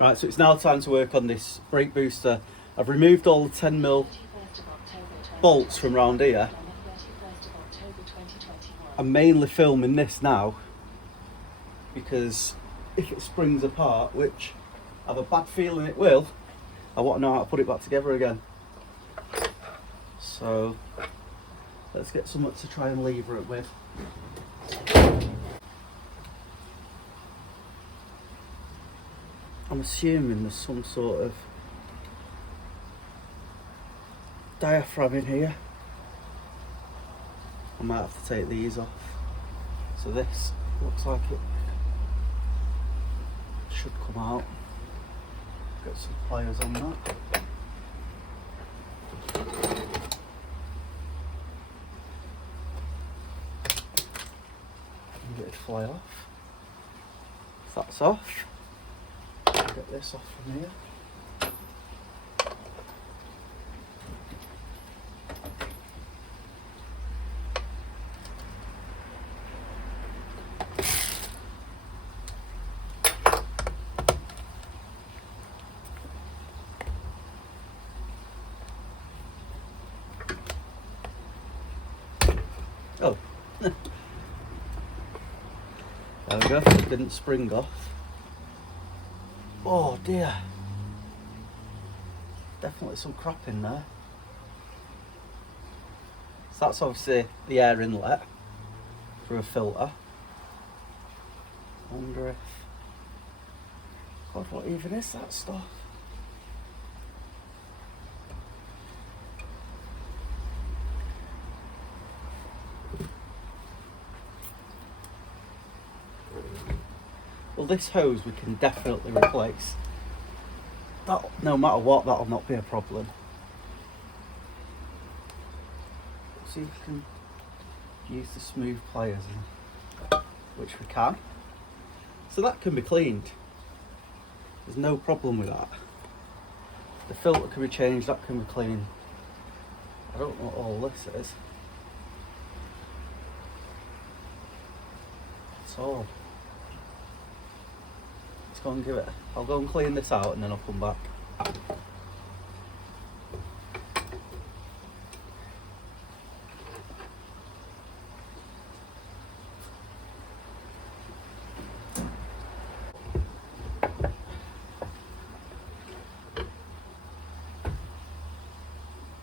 Right, so it's now time to work on this brake booster. I've removed all the 10mm bolts from round here. I'm mainly filming this now because if it springs apart, which I have a bad feeling it will, I want to know how to put it back together again. So let's get something to try and lever it with. I'm assuming there's some sort of diaphragm in here. I might have to take these off. So this looks like it should come out. Got some pliers on that. And get it fly off. If that's off, get this off from here. Oh, there we go, didn't spring off. Oh dear, definitely some crap in there. So that's obviously the air inlet through a filter. I wonder if, God, what even is that stuff? Well, this hose we can definitely replace. That, no matter what, that'll not be a problem. See if we can use the smooth pliers, which we can. So that can be cleaned. There's no problem with that. The filter can be changed, that can be cleaned. I don't know what all this is. It's all. Let's go and give it. I'll go and clean this out and then I'll come back.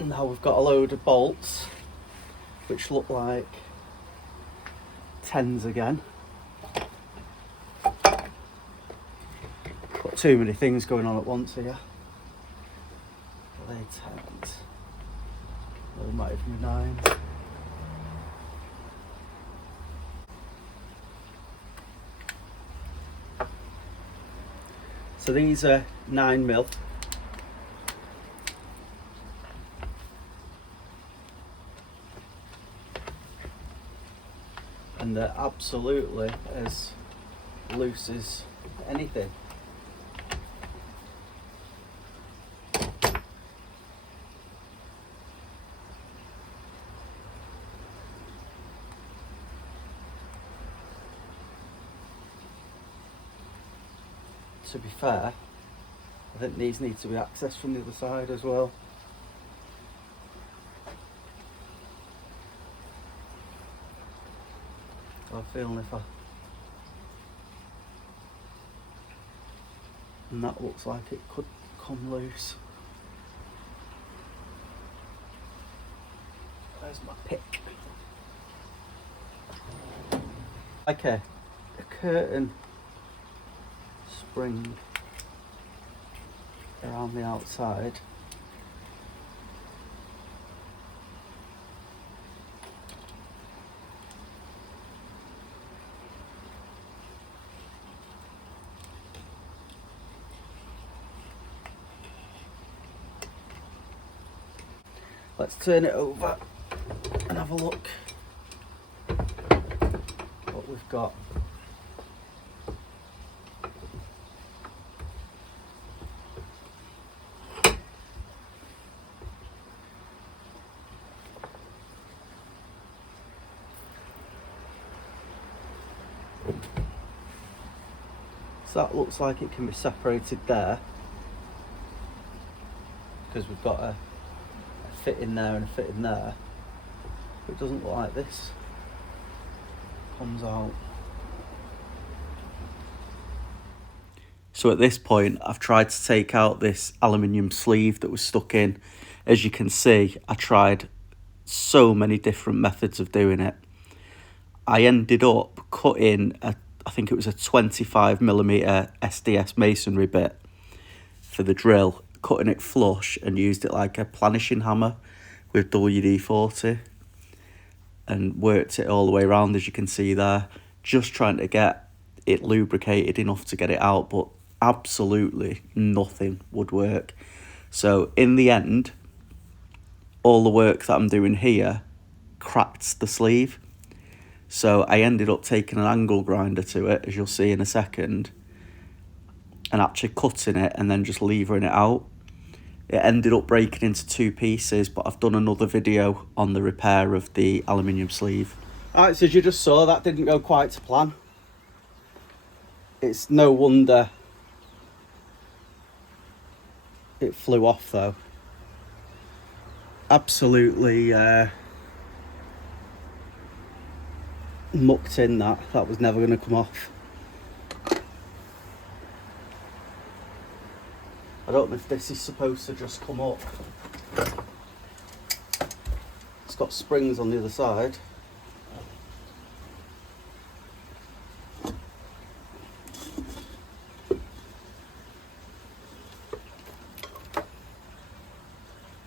Now we've got a load of bolts which look like 10s again. Got too many things going on at once here. Are they 10s? Or they might even be 9s. So these are 9mm. And they're absolutely as loose as anything. To be fair, I think these need to be accessed from the other side as well. I'm feeling if I... And that looks like it could come loose. Where's my pick? Like a curtain spring around the outside. Let's turn it over and have a look what we've got. So that looks like it can be separated there, because we've got a fit in there and a fit in there. But it doesn't look like this comes out. So at this point, I've tried to take out this aluminium sleeve that was stuck in. As you can see, I tried so many different methods of doing it. I ended up cutting I think it was a 25mm SDS masonry bit for the drill, cutting it flush and used it like a planishing hammer with WD-40 and worked it all the way around, as you can see there, just trying to get it lubricated enough to get it out, but absolutely nothing would work. So in the end, all the work that I'm doing here cracked the sleeve. So I ended up taking an angle grinder to it, as you'll see in a second, and actually cutting it and then just levering it out. It ended up breaking into 2 pieces, but I've done another video on the repair of the aluminium sleeve. Alright, so as you just saw, that didn't go quite to plan. It's no wonder it flew off though. Absolutely mucked in that was never going to come off. I don't know if this is supposed to just come up. It's got springs on the other side.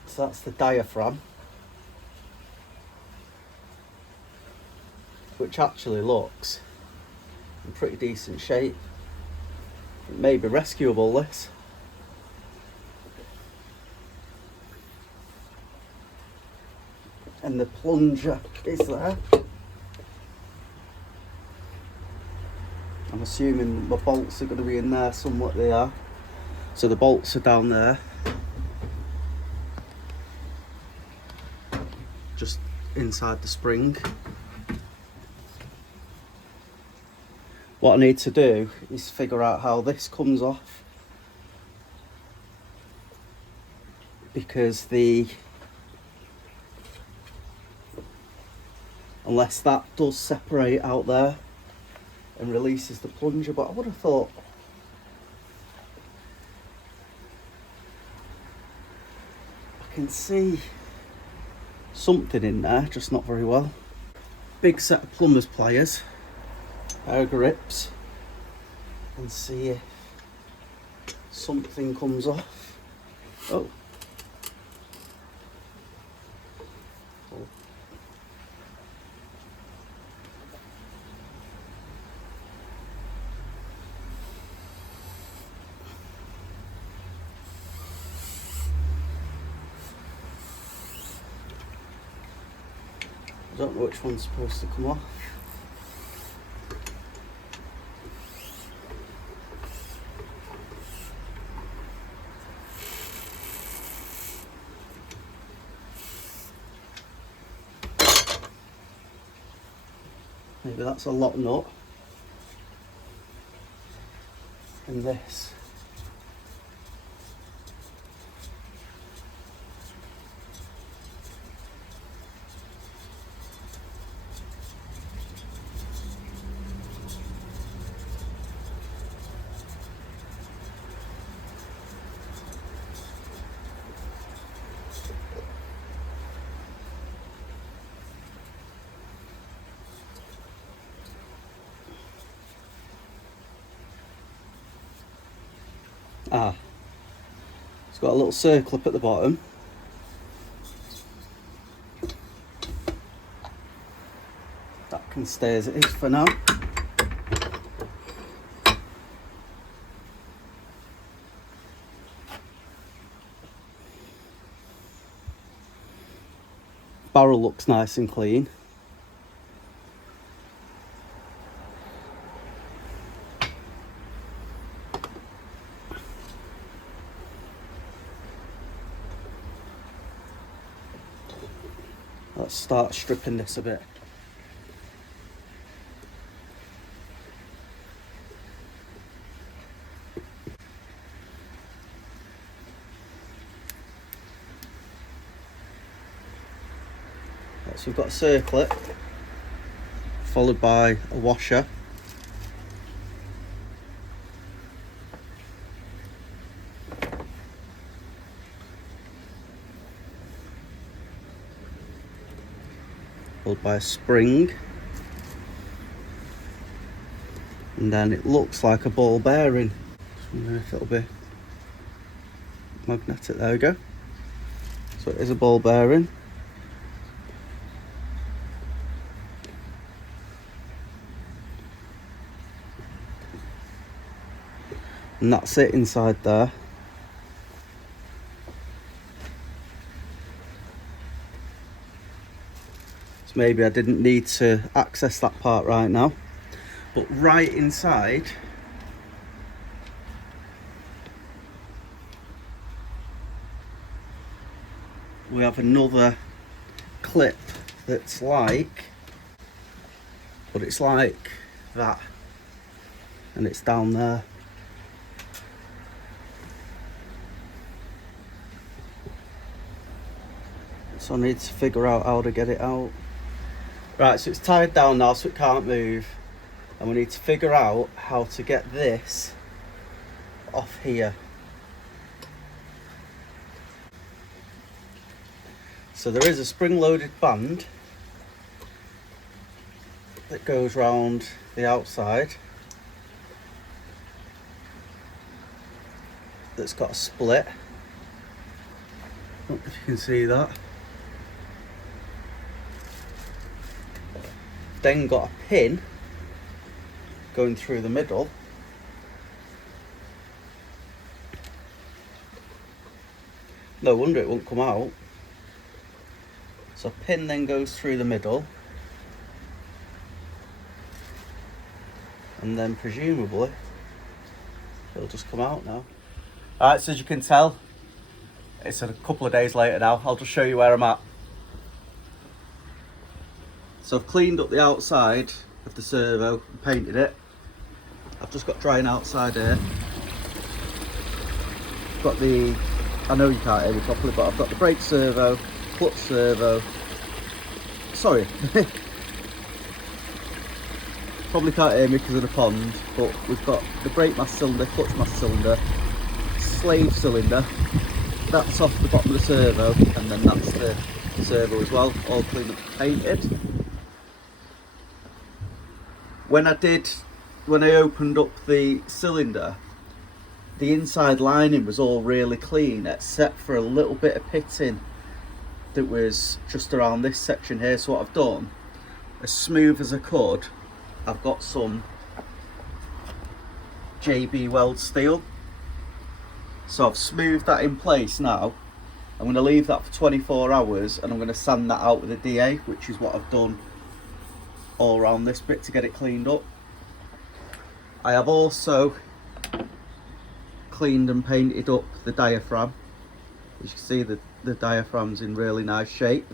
So that's the diaphragm, which actually looks in pretty decent shape. It may be rescuable, this. And the plunger is there. I'm assuming my bolts are going to be in there somewhat. They are. So the bolts are down there, just inside the spring. What I need to do is figure out how this comes off, because unless that does separate out there and releases the plunger, but I would have thought I can see something in there, just not very well. Big set of plumber's pliers, pair of grips, and see if something comes off. Oh. I don't know which one's supposed to come off. Maybe that's a lock nut. And this. Ah, it's got a little circle up at the bottom. That can stay as it is for now. Barrel looks nice and clean. Let's start stripping this a bit. So we've got a circlet, followed by a washer. Followed by a spring. And then it looks like a ball bearing. Just wondering if it'll be magnetic. There we go. So it is a ball bearing. And that's it inside there. So maybe I didn't need to access that part right now. But right inside, we have another clip that's like, but it's like that, and it's down there. So I need to figure out how to get it out. Right, so it's tied down now, so it can't move. And we need to figure out how to get this off here. So there is a spring-loaded band that goes round the outside that's got a split. I don't know if you can see that. Then got a pin going through the middle. No wonder it won't come out. So a pin then goes through the middle, and then presumably it'll just come out now. Alright, so as you can tell, it's a couple of days later now. I'll just show you where I'm at. So I've cleaned up the outside of the servo and painted it. I've just got drying outside here. Got the, I know you can't hear me properly, but I've got the brake servo, clutch servo. Sorry. Probably can't hear me because of the pond, but we've got the brake mass cylinder, clutch mass cylinder, slave cylinder. That's off the bottom of the servo, and then that's the servo as well, all cleaned up and painted. When I opened up the cylinder, the inside lining was all really clean except for a little bit of pitting that was just around this section here. So what I've done, as smooth as I could, I've got some JB Weld steel. So I've smoothed that in place now. I'm going to leave that for 24 hours and I'm going to sand that out with a DA, which is what I've done all around this bit to get it cleaned up. I have also cleaned and painted up the diaphragm. As you can see, the diaphragm's in really nice shape.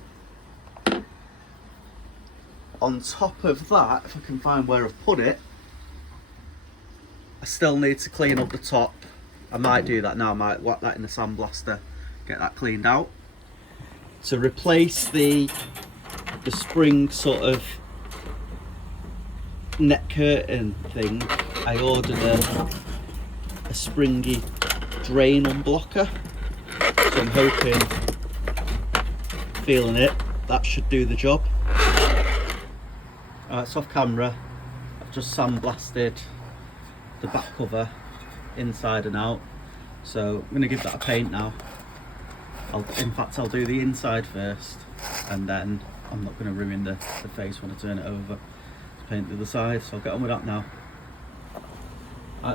On top of that, if I can find where I've put it, I still need to clean up the top. I might do that now. I might whack that in the sandblaster, get that cleaned out. To replace the spring sort of net curtain thing, I ordered a springy drain unblocker. So I'm hoping, feeling it, that should do the job. It's off camera. I've just sandblasted the back cover inside and out. So I'm going to give that a paint now. In fact, I'll do the inside first, and then I'm not going to ruin the face when I turn it over to paint the other side. So I'll get on with that now.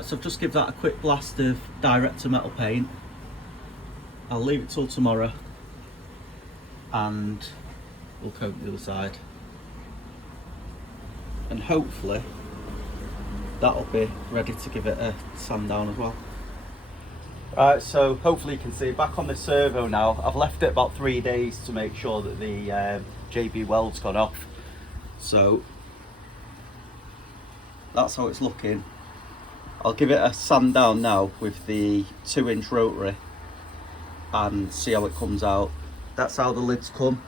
So I've just give that a quick blast of direct to metal paint. I'll leave it till tomorrow and we'll coat the other side. And hopefully that'll be ready to give it a sand down as well. Right, so hopefully you can see back on the servo now. I've left it about 3 days to make sure that the JB Weld's gone off. So that's how it's looking. I'll give it a sand down now with the 2-inch rotary and see how it comes out. That's how the lids come.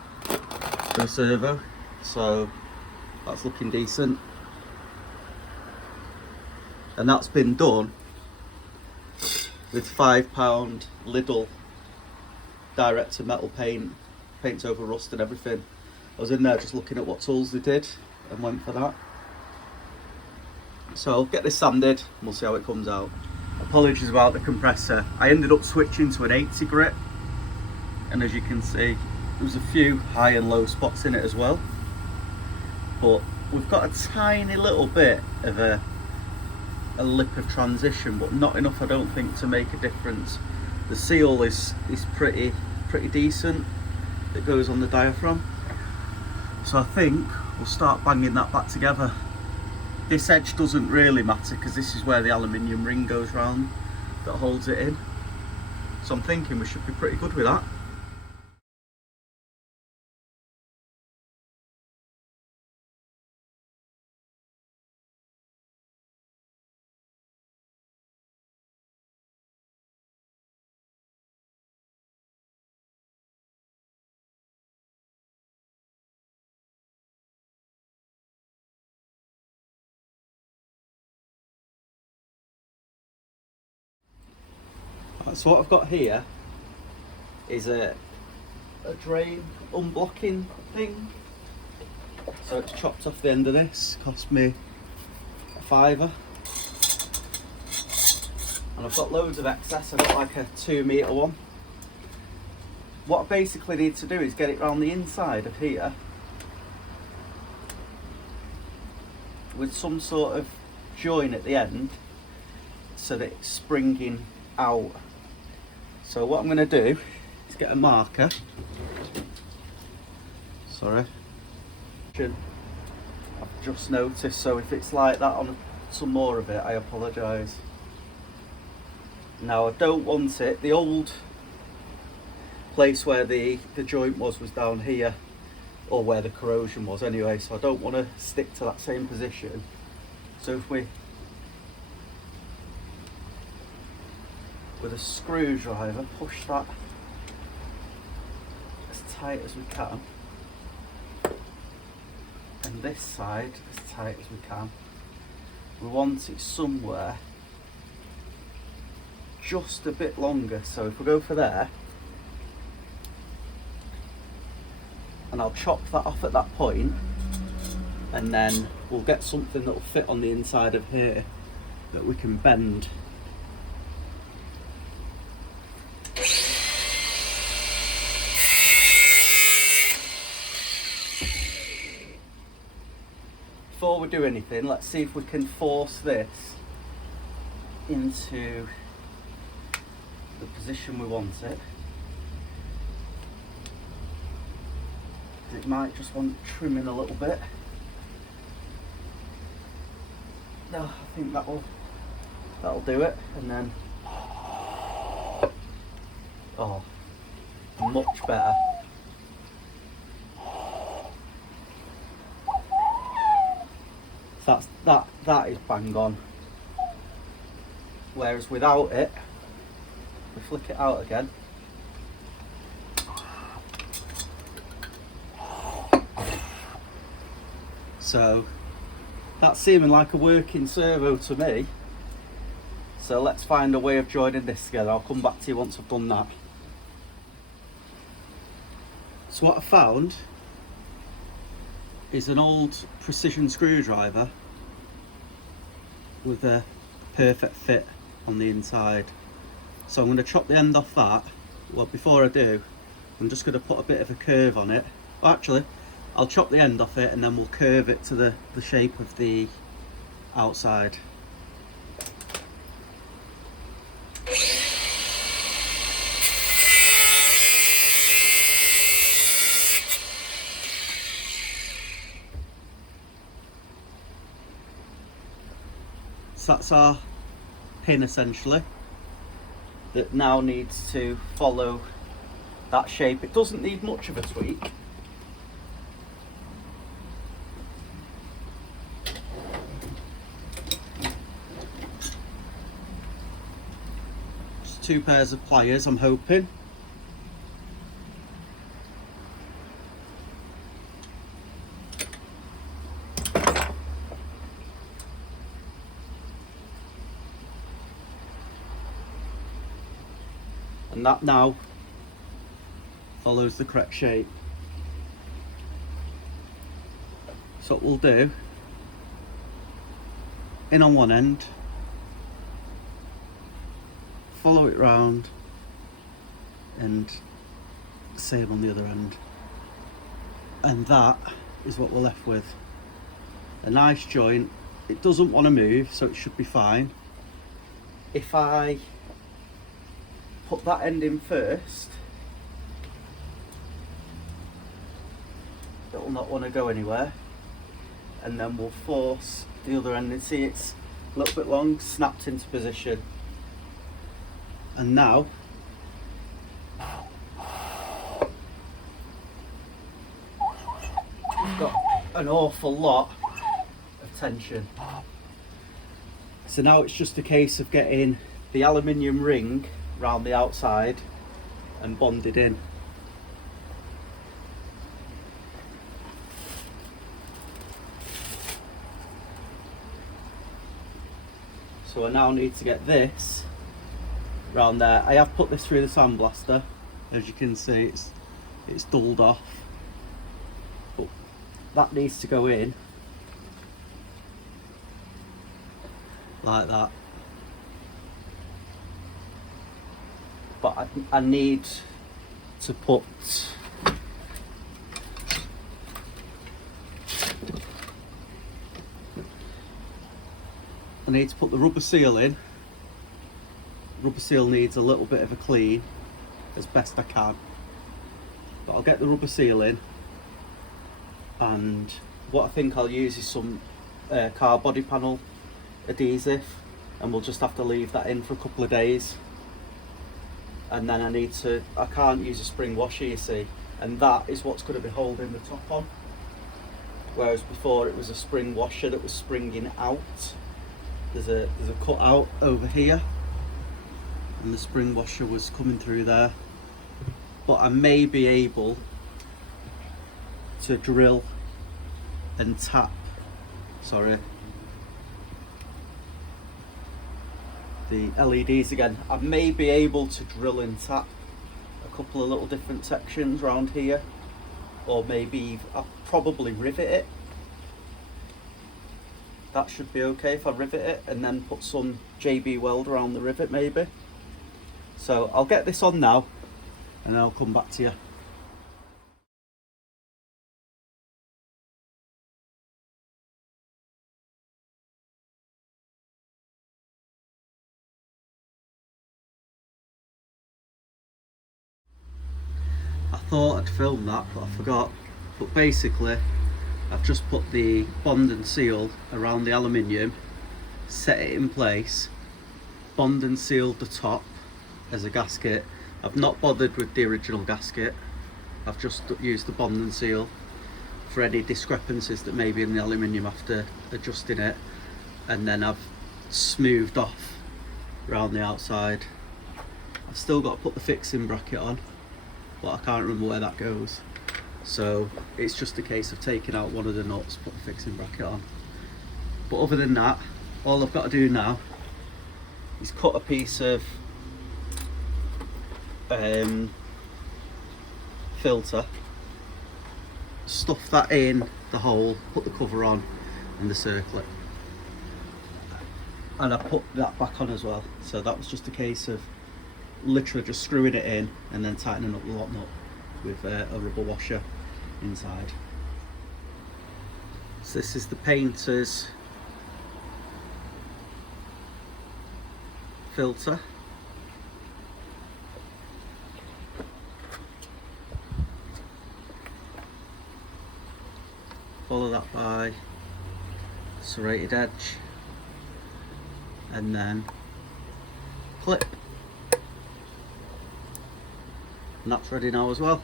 for the servo, so that's looking decent. And that's been done with £5 Lidl direct to metal paint, paints over rust and everything. I was in there just looking at what tools they did and went for that. So I'll get this sanded and we'll see how it comes out. Apologies about the compressor. I ended up switching to an 80 grit, and as you can see there was a few high and low spots in it as well, but we've got a tiny little bit of a lip of transition, but not enough I don't think to make a difference. The seal is pretty decent that goes on the diaphragm, so I think we'll start banging that back together. This edge doesn't really matter because this is where the aluminium ring goes round that holds it in, so I'm thinking we should be pretty good with that. So what I've got here is a drain unblocking thing. So it's chopped off the end of this, cost me £5. And I've got loads of excess. I've got like a 2 metre one. What I basically need to do is get it around the inside of here with some sort of join at the end so that it's springing out. So what I'm going to do is get a marker. Sorry, I've just noticed, so if it's like that on some more of it, I apologise. Now I don't want it, the old place where the joint was down here, or where the corrosion was anyway, so I don't want to stick to that same position. So if we, with a screwdriver, push that as tight as we can, and this side as tight as we can. We want it somewhere just a bit longer, so if we go for there, and I'll chop that off at that point, and then we'll get something that will fit on the inside of here that we can bend. Before we do anything, let's see if we can force this into the position we want it. It might just want trimming a little bit. No, I think that'll do it, and then oh, much better. That is bang on. Whereas without it, we flick it out again. So that's seeming like a working servo to me. So let's find a way of joining this together. I'll come back to you once I've done that. So what I found is an old precision screwdriver with a perfect fit on the inside. So I'm going to chop the end off that. Well, before I do, I'm just going to put a bit of a curve on it. Well, actually, I'll chop the end off it and then we'll curve it to the shape of the outside. So that's our pin essentially, that now needs to follow that shape. It doesn't need much of a tweak. Just 2 pairs of pliers, I'm hoping. and that now follows the correct shape. So what we'll do, in on one end, follow it round, and same on the other end, and that is what we're left with. A nice joint. It doesn't want to move, so it should be fine. If I put that end in first, it will not want to go anywhere, and then we'll force the other end, and see it's a little bit long, snapped into position. And now we've got an awful lot of tension. So now it's just a case of getting the aluminium ring round the outside and bonded in. So I now need to get this round there. I have put this through the sandblaster. As you can see, it's dulled off, but that needs to go in like that. But I need to put the rubber seal in. Rubber seal needs a little bit of a clean as best I can, but I'll get the rubber seal in, and what I think I'll use is some car body panel adhesive, and we'll just have to leave that in for a couple of days. And then I can't use a spring washer, you see, and that is what's going to be holding the top on, whereas before it was a spring washer that was springing out. There's a cut out over here, and the spring washer was coming through there. But I may be able to drill and tap, the LEDs again. I may be able to drill and tap a couple of little different sections around here, or maybe I'll probably rivet it. That should be okay if I rivet it and then put some JB weld around the rivet maybe. So I'll get this on now and then I'll come back to you. I thought I'd film that, but I forgot. But basically, I've just put the bond and seal around the aluminium, set it in place, bond and sealed the top as a gasket. I've not bothered with the original gasket. I've just used the bond and seal for any discrepancies that may be in the aluminium after adjusting it, and then I've smoothed off around the outside. I've still got to put the fixing bracket on, but I can't remember where that goes. So it's just a case of taking out one of the nuts, put the fixing bracket on. But other than that, all I've got to do now is cut a piece of filter, stuff that in the hole, put the cover on and the circlip. And I put that back on as well. So that was just a case of literally just screwing it in and then tightening up the lock nut with a rubber washer inside. So this is the painter's filter. Follow that by serrated edge and then clip. And that's ready now as well.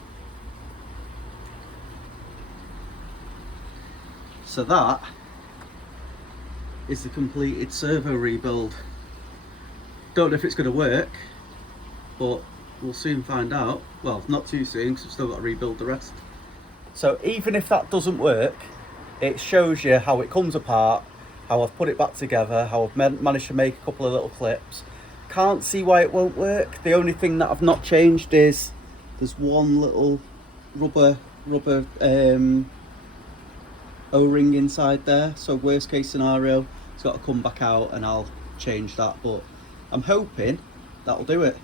So that is the completed servo rebuild. Don't know if it's going to work, but we'll soon find out. Well, not too soon because I've still got to rebuild the rest. So even if that doesn't work, it shows you how it comes apart, how I've put it back together, how I've managed to make a couple of little clips. can't see why it won't work. The only thing that I've not changed is there's one little rubber O-ring inside there, so worst case scenario it's got to come back out and I'll change that, but I'm hoping that'll do it.